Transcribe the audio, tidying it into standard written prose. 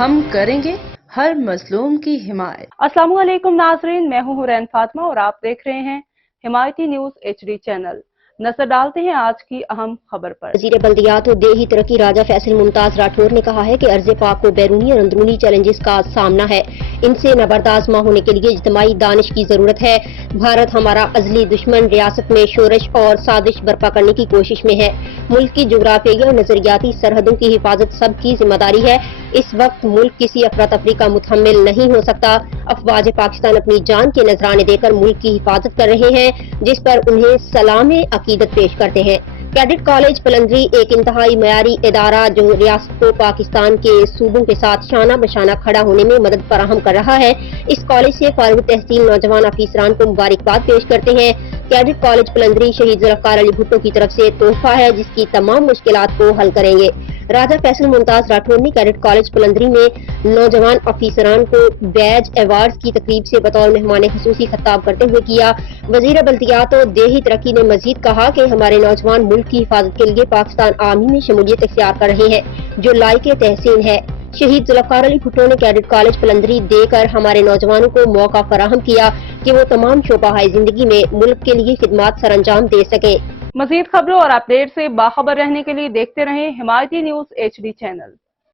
ہم کریں گے ہر مظلوم کی حمایت۔ السلام علیکم ناظرین، میں ہوں حورین فاطمہ اور آپ دیکھ رہے ہیں حمایتی نیوز HD چینل۔ نظر ڈالتے ہیں آج کی اہم خبر پر۔ وزیر بلدیات و دیہی ترقی راجہ فیصل ممتاز راٹھور نے کہا ہے کہ ارض پاک کو بیرونی اور اندرونی چیلنجز کا سامنا ہے، ان سے نبردآزما ہونے کے لیے اجتماعی دانش کی ضرورت ہے۔ بھارت ہمارا ازلی دشمن ریاست میں شورش اور سازش برپا کرنے کی کوشش میں ہے۔ ملک کی جغرافیائی اور نظریاتی سرحدوں کی حفاظت سب کی ذمہ داری ہے۔ اس وقت ملک کسی افراتفری کا متحمل نہیں ہو سکتا۔ افواج پاکستان اپنی جان کے نذرانے دے کر ملک کی حفاظت کر رہے ہیں، جس پر انہیں سلام عقیدت پیش کرتے ہیں۔ کیڈٹ کالج پلندری ایک انتہائی معیاری ادارہ جو ریاست کو پاکستان کے صوبوں کے ساتھ شانہ بشانہ کھڑا ہونے میں مدد فراہم کر رہا ہے۔ اس کالج سے فارغ تحصیل نوجوان افیسران کو مبارکباد پیش کرتے ہیں۔ کیڈٹ کالج پلندری شہید ذوالفقار علی بھٹو کی طرف سے تحفہ ہے، جس کی تمام مشکلات کو حل کریں گے۔ راجہ فیصل ممتاز راٹھور نے کیڈٹ کالج پلندری میں نوجوان افیسران کو بیج ایوارڈز کی تقریب سے بطور مہمان خصوصی خطاب کرتے ہوئے کیا۔ وزیر بلدیات و دیہی ترقی نے مزید کہا کہ ہمارے نوجوان ملک کی حفاظت کے لیے پاکستان آرمی میں شمولیت اختیار کر رہے ہیں، جو لائق تحسین ہے۔ شہید ذوالفقار علی بھٹو نے کیڈٹ کالج پلندری دے کر ہمارے نوجوانوں کو موقع فراہم کیا کہ وہ تمام شعبہ زندگی میں ملک کے لیے خدمات سر انجام دے سکیں۔ مزید خبروں اور اپڈیٹ سے باخبر رہنے کے لیے دیکھتے رہیں حمایتی نیوز HD چینل۔